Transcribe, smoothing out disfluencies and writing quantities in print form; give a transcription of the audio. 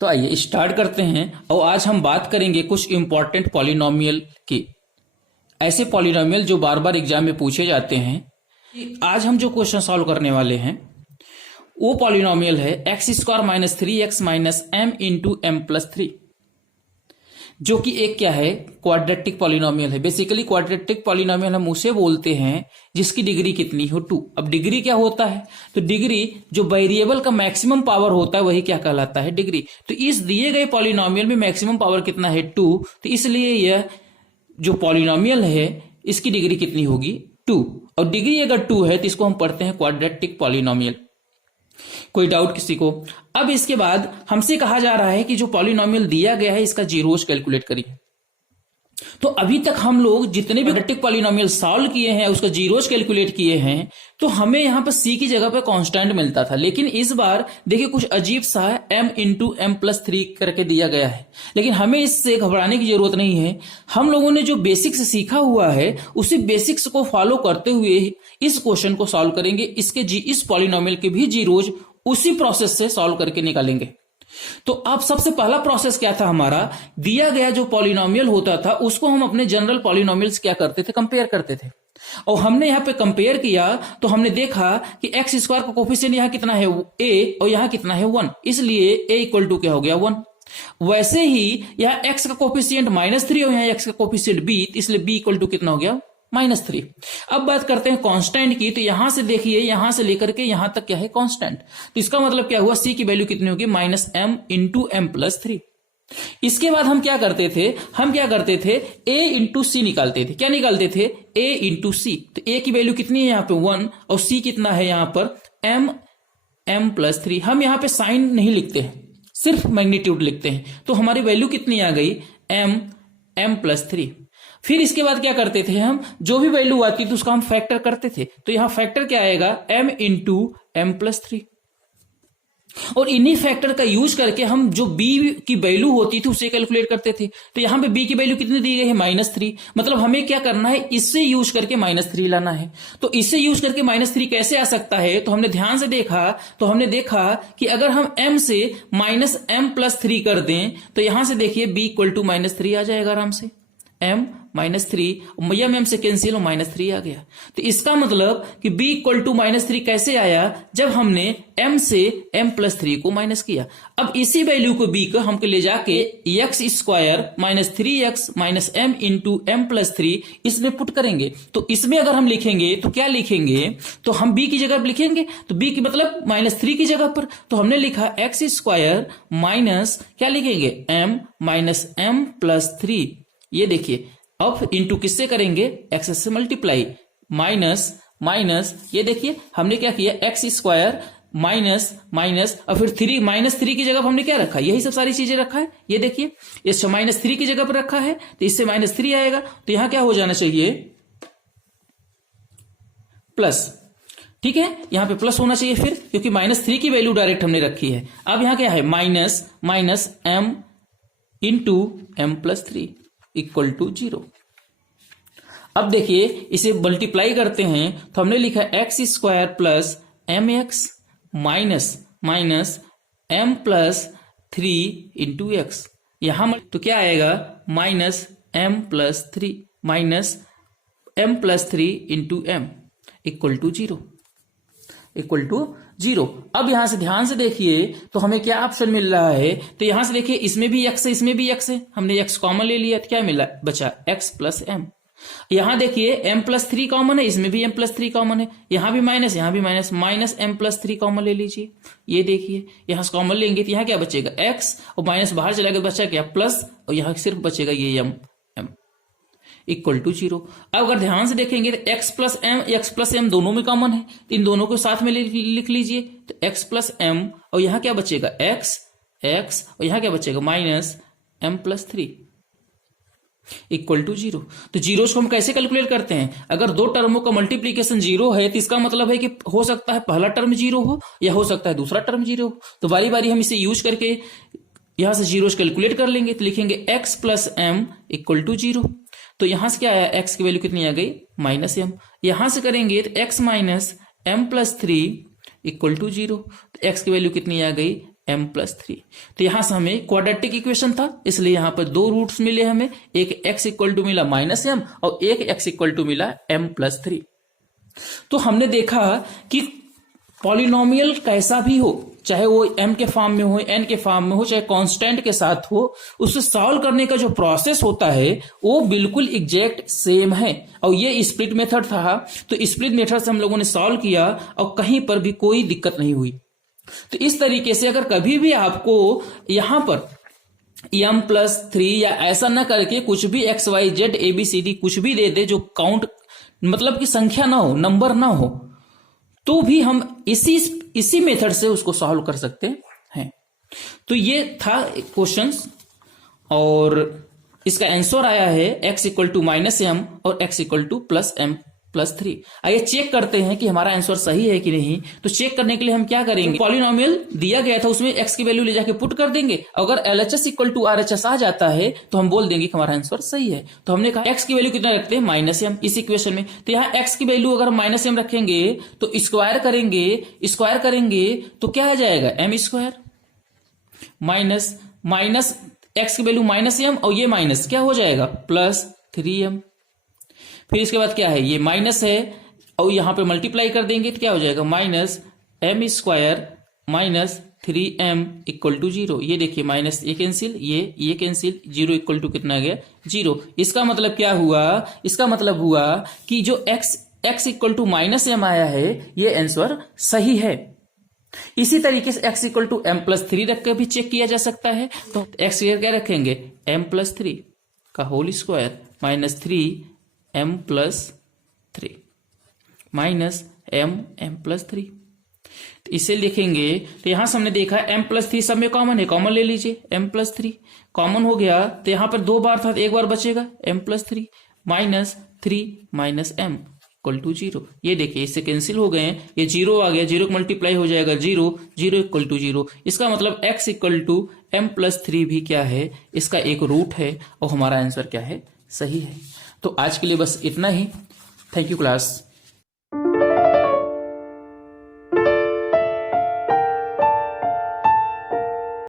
तो आइए स्टार्ट करते हैं और आज हम बात करेंगे कुछ इंपॉर्टेंट पॉलिनोमियल की। ऐसे पॉलिनोमियल जो बार बार एग्जाम में पूछे जाते हैं। आज हम जो क्वेश्चन सॉल्व करने वाले हैं वो पॉलिनोमियल है x square minus 3x minus M into M plus 3, जो कि एक क्या है, क्वाड्रेटिक पॉलिनोमियल है। बेसिकली क्वाड्रेटिक पॉलिनोमियल हम उसे बोलते हैं जिसकी डिग्री कितनी हो 2। अब डिग्री क्या होता है, तो डिग्री जो वेरिएबल का मैक्सिमम पावर होता है वही क्या कहलाता है, डिग्री। तो इस दिए गए पॉलिनोमियल में मैक्सिमम पावर कितना है 2, तो इसलिए यह जो पॉलिनोमियल है इसकी डिग्री कितनी होगी 2। और डिग्री अगर 2 है तो इसको हम पढ़ते हैं क्वाड्रेटिक पॉलिनोमियल। कोई डाउट किसी को? अब इसके बाद हमसे कहा जा रहा है कि जो पॉलिनोमियल दिया गया है इसका जीरोस कैलकुलेट करिए। तो अभी तक हम लोग जितने भी क्वाड्रेटिक पॉलिनोमियल सॉल्व किए हैं उसका जीरोस कैलकुलेट किए हैं, तो हमें यहां पर c की जगह पर कांस्टेंट मिलता था। लेकिन इस बार देखिए कुछ अजीब सा m इंटू एम प्लस 3 करके दिया गया है। लेकिन हमें इससे घबराने की जरूरत नहीं है। हम लोगों ने जो बेसिक्स सीखा हुआ है उसी बेसिक्स को फॉलो करते हुए इस क्वेश्चन को सॉल्व करेंगे। इस पॉलिनोमियल के भी जीरोज उसी प्रोसेस से सॉल्व करके निकालेंगे। तो अब सबसे पहला प्रोसेस क्या था हमारा, दिया गया जो पॉलिनोमियल होता था उसको हम अपने जनरल पॉलिनोमियल्स क्या करते थे, कंपेयर करते थे। और हमने यहां पे कंपेयर किया तो हमने देखा कि एक्स स्क्वायर का कोफिशिएंट यहां कितना है a और यहां कितना है 1, इसलिए a इक्वल टू क्या हो गया 1। वैसे ही यहां x का कोफिशिएंट -3 और यहां x का कोफिशिएंट b, इसलिए b इक्वल टू कितना हो गया -3। अब बात करते हैं कांस्टेंट की। तो यहां से देखिए यहां से लेकर के यहां तक क्या है कांस्टेंट, तो इसका मतलब क्या हुआ c की वैल्यू कितनी होगी -m इंटू एम प्लस 3। इसके बाद हम क्या करते थे, a इंटू सी निकालते थे। क्या निकालते थे, a इंटू सी। तो a की वैल्यू कितनी है यहाँ पे 1 और c कितना है यहाँ पर m प्लस 3। हम यहाँ पे साइन नहीं लिखते हैं, सिर्फ मैग्नीट्यूड लिखते हैं। तो हमारी वैल्यू कितनी आ गई m प्लस 3। फिर इसके बाद क्या करते थे, हम जो भी वैल्यू आती थी उसका हम फैक्टर करते थे। तो यहां फैक्टर क्या आएगा m इंटू एम प्लस 3। और इन्हीं फैक्टर का यूज करके हम जो b की वैल्यू होती थी उसे कैलकुलेट करते थे। तो यहां पे b की वैल्यू कितनी दी गई है -3। मतलब हमें क्या करना है, इससे यूज करके -3 लाना है। तो इससे यूज करके -3 कैसे आ सकता है, तो हमने ध्यान से देखा कि अगर हम m से -m प्लस 3 कर दें तो यहां से देखिए b इक्वल टू -3 आ जाएगा आराम से। m -3 m से कैंसिल और -3 आ गया। तो इसका मतलब कि b इक्वल टू -3 कैसे आया, जब हमने m से m प्लस 3 को माइनस किया। अब इसी वैल्यू को b को हमको ले जाके x square -3x minus m into M plus 3 इसमें पुट करेंगे। तो इसमें अगर हम लिखेंगे तो क्या लिखेंगे, तो हम b की जगह लिखेंगे, तो b की मतलब -3 की जगह पर। तो हमने लिखा एक्स स्क्वायर माइनस क्या लिखेंगे m माइनस एम प्लस 3। ये देखिए अब इंटू किससे करेंगे, एक्स से मल्टीप्लाई, माइनस ये देखिए हमने क्या किया एक्स स्क्वायर माइनस और फिर -3 की जगह हमने क्या रखा, यही सब सारी चीजें रखा है। ये देखिए इस -3 की जगह पर रखा है तो इससे -3 आएगा। तो यहां क्या हो जाना चाहिए प्लस, ठीक है, यहां पे प्लस होना चाहिए फिर, क्योंकि -3 की वैल्यू डायरेक्ट हमने रखी है। अब यहां क्या है minus m into M plus 3 equal to 0। अब देखिए इसे मल्टीप्लाई करते हैं तो हमने लिखा x square plus M x minus M plus 3 into x. यहां तो क्या आएगा -m plus 3 into M equal to 0। अब यहां से ध्यान से देखिए तो हमें क्या ऑप्शन मिल रहा है, तो यहां से देखिए इसमें भी x है इसमें भी x है, हमने x कॉमन ले लिया तो क्या मिला, बचा x प्लस m। यहां देखिए m प्लस 3 कॉमन है, इसमें भी m प्लस 3 कॉमन है, यहां भी माइनस यहां भी माइनस m प्लस 3 कॉमन ले लीजिए। ये देखिए यहां से कॉमन लेंगे तो यहां क्या बचेगा x और माइनस बाहर चला गया, बचा क्या प्लस, और यहां सिर्फ बचेगा ये m इक्वल टू 0। अब अगर ध्यान से देखेंगे तो x प्लस m दोनों में कॉमन है, तो इन दोनों को साथ में लिख लीजिए। तो x प्लस m और यहां क्या बचेगा x और यहां क्या बचेगा -m प्लस 3 इक्वल टू 0। तो जीरोस को हम कैसे कैलकुलेट करते हैं, अगर दो टर्मों का मल्टीप्लीकेशन 0 है तो इसका मतलब है कि हो सकता है पहला टर्म 0 हो या हो सकता है दूसरा टर्म 0 हो। तो बारी बारी हम इसे यूज करके यहां से जीरोस कैलकुलेट कर लेंगे। तो लिखेंगे x plus m equal to 0। तो यहां से क्या आया, x की वैल्यू कितनी आ गई -m। यहां से करेंगे तो x minus M plus 3 equal to 0। तो x की वैल्यू कितनी आ गई m प्लस 3। तो यहां से हमें क्वाड्रेटिक इक्वेशन था, इसलिए यहां पर दो रूट्स मिले हमें, एक x इक्वल टू मिला -m और एक x इक्वल टू मिला m प्लस 3। तो हमने देखा कि पॉलिनोमियल कैसा भी हो, चाहे वो m के फॉर्म में हो, n के फॉर्म में हो, चाहे कांस्टेंट के साथ हो, उसे सॉल्व करने का जो प्रोसेस होता है वो बिल्कुल एग्जैक्ट सेम है। और ये स्प्लिट मेथड था, तो स्प्लिट मेथड से हम लोगों ने सॉल्व किया और कहीं पर भी कोई दिक्कत नहीं हुई। तो इस तरीके से अगर कभी भी आपको यहां पर m प्लस 3 या ऐसा ना करके कुछ भी x y z a b c d कुछ भी दे दे जो काउंट मतलब कि संख्या ना हो, नंबर ना हो, तो भी हम इसी मेथड से उसको सॉल्व कर सकते हैं। तो ये था क्वेश्चंस और इसका आंसर आया है x इक्वल टू -m और x equal two plus m plus 3। आइए चेक करते हैं कि हमारा आंसर सही है कि नहीं। तो चेक करने के लिए हम क्या करेंगे, पॉलिनोमियल दिया गया था उसमें x की वैल्यू ले जाके पुट कर देंगे। अगर LHS इक्वल टू RHS आ जाता है तो हम बोल देंगे कि हमारा आंसर सही है। तो हमने कहा x की वैल्यू कितना रखते हैं, -m इस इक्वेशन में। तो यहाँ x की वैल्यू अगर -m रखेंगे तो स्क्वायर करेंगे तो क्या आ जाएगा, m² माइनस x की वैल्यू -m और ये माइनस क्या हो जाएगा, प्लस 3m। फिर इसके बाद क्या है, ये माइनस है और यहां पे मल्टीप्लाई कर देंगे तो क्या हो जाएगा, -m² -3m इक्वल टू 0। ये देखिए माइनस ये कैंसिल, ये कैंसिल, 0 इक्वल टू कितना गया, 0। इसका मतलब क्या हुआ, इसका मतलब हुआ कि जो x इक्वल टू -m आया है ये आंसर सही है। इसी तरीके से x equal to m plus 3 रख कर भी चेक किया जा सकता है। तो x क्या रखेंगे, m प्लस 3 का whole square minus 3m plus 3 minus m plus 3। तो इसे लिखेंगे तो यहां से हमने देखा m प्लस 3 सब में कॉमन है, कॉमन ले लीजिए, m प्लस 3 कॉमन हो गया तो यहां पर 2 बार था तो 1 बार बचेगा, m plus 3 minus 3 minus m equal to 0। ये देखिए इससे कैंसिल हो गए, ये 0 आ गया, 0 को मल्टीप्लाई हो जाएगा 0 इक्वल टू 0। इसका मतलब x equal to m plus 3 भी क्या है, इसका एक रूट है और हमारा आंसर क्या है, सही है। तो आज के लिए बस इतना ही। Thank you class.